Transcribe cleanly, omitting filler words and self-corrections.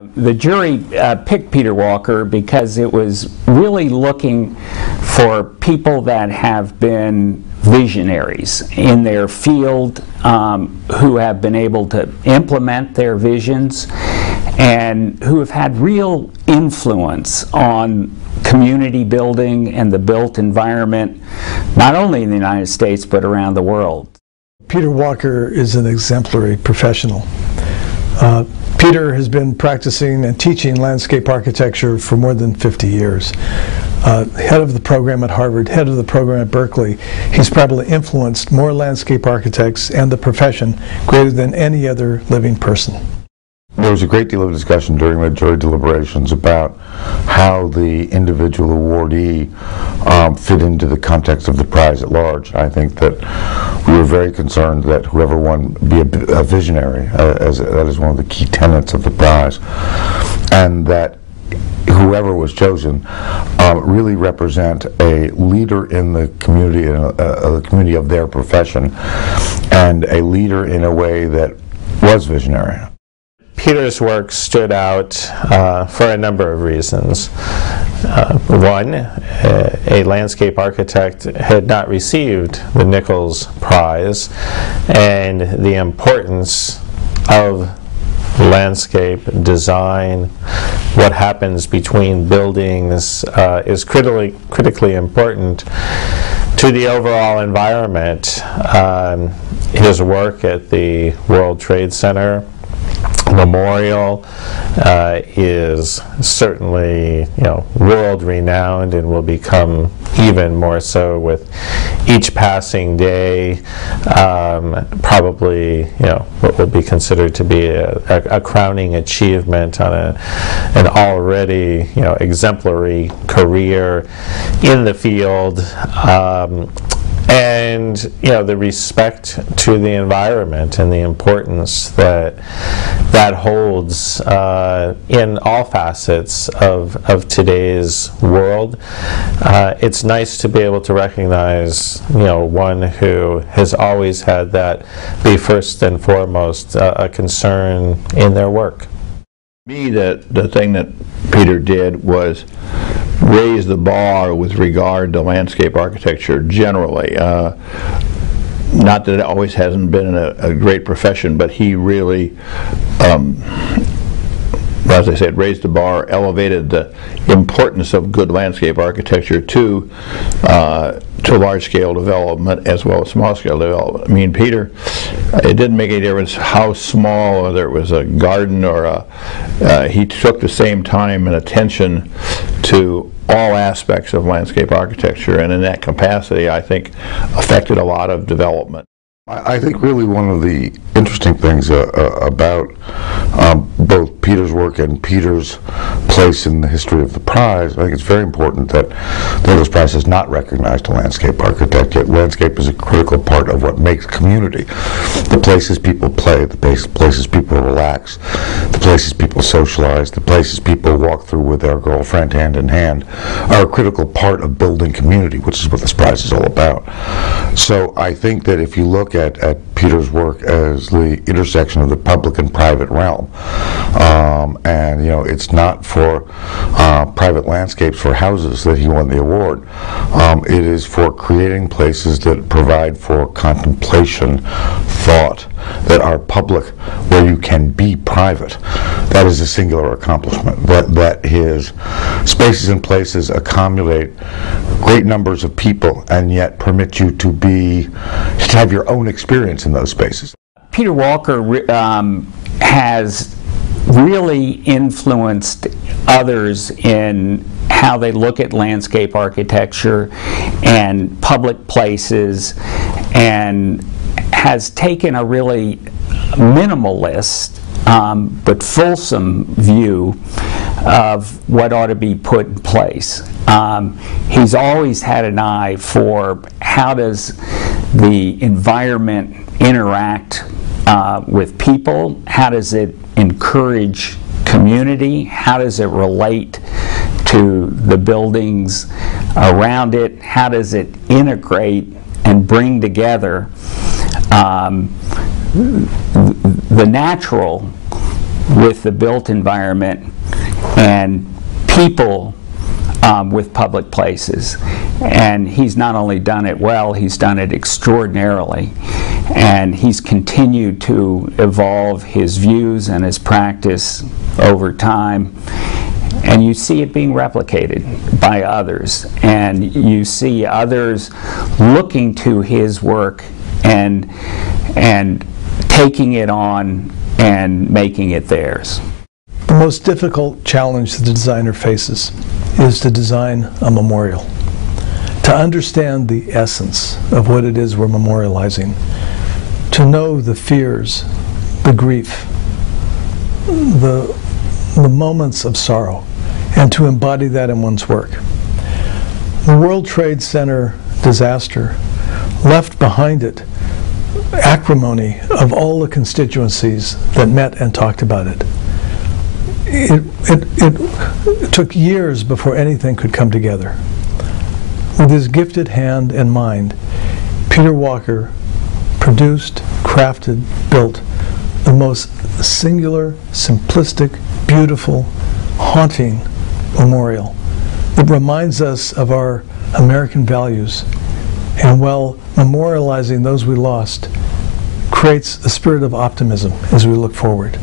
The jury picked Peter Walker because it was really looking for people that have been visionaries in their field, who have been able to implement their visions and who have had real influence on community building and the built environment, not only in the United States but around the world. Peter Walker is an exemplary professional. Peter has been practicing and teaching landscape architecture for more than 50 years. Head of the program at Harvard, head of the program at Berkeley. He's probably influenced more landscape architects and the profession greater than any other living person. There was a great deal of discussion during the jury deliberations about how the individual awardee fit into the context of the prize at large. I think that we were very concerned that whoever won be a visionary, as that is one of the key tenets of the prize, and that whoever was chosen really represent a leader in the community, the community of their profession, and a leader in a way that was visionary. Peter's work stood out for a number of reasons. One, a landscape architect had not received the Nichols Prize, and the importance of landscape design, what happens between buildings, is critically important to the overall environment. His work at the World Trade Center Memorial is certainly, world-renowned, and will become even more so with each passing day. Probably, what will be considered to be a crowning achievement on an already, exemplary career in the field. And the respect to the environment and the importance that holds in all facets of today's world. It's nice to be able to recognize one who has always had that be first and foremost a concern in their work. To me, the thing that Peter did was raise the bar with regard to landscape architecture generally. Not that it always hasn't been a great profession, but he really, as I said, raised the bar, elevated the importance of good landscape architecture to large-scale development as well as small-scale development. I mean, Peter, it didn't make any difference how small, whether it was a garden or he took the same time and attention to all aspects of landscape architecture, and in that capacity, I think, affected a lot of development. I think really one of the interesting things about both Peter's work and Peter's place in the history of the prize, I think it's very important that the Nichols Prize has not recognized a landscape architect, yet landscape is a critical part of what makes community. The places people play, the places people relax, the places people socialize, the places people walk through with their girlfriend hand in hand are a critical part of building community, which is what this prize is all about. So I think that if you look at Peter's work as the intersection of the public and private realm, and it's not for private landscapes for houses that he won the award. It is for creating places that provide for contemplation, thought, that are public, where you can be private. That is a singular accomplishment. That his spaces and places accumulate great numbers of people and yet permit you to have your own experience in those spaces. Peter Walker has really influenced others in how they look at landscape architecture and public places, and has taken a really minimalist but fulsome view of what ought to be put in place. He's always had an eye for how does the environment interact with people, how does it encourage community, how does it relate to the buildings around it, how does it integrate and bring together the natural with the built environment and people with public places. And he's not only done it well, he's done it extraordinarily. And he's continued to evolve his views and his practice over time. And you see it being replicated by others. And you see others looking to his work and taking it on and making it theirs. The most difficult challenge the designer faces is to design a memorial. To understand the essence of what it is we're memorializing. To know the fears, the grief, the moments of sorrow, and to embody that in one's work. The World Trade Center disaster left behind it acrimony of all the constituencies that met and talked about it. It took years before anything could come together. With his gifted hand and mind, Peter Walker produced, crafted, built the most singular, simplistic, beautiful, haunting memorial that reminds us of our American values, and while memorializing those we lost, creates a spirit of optimism as we look forward.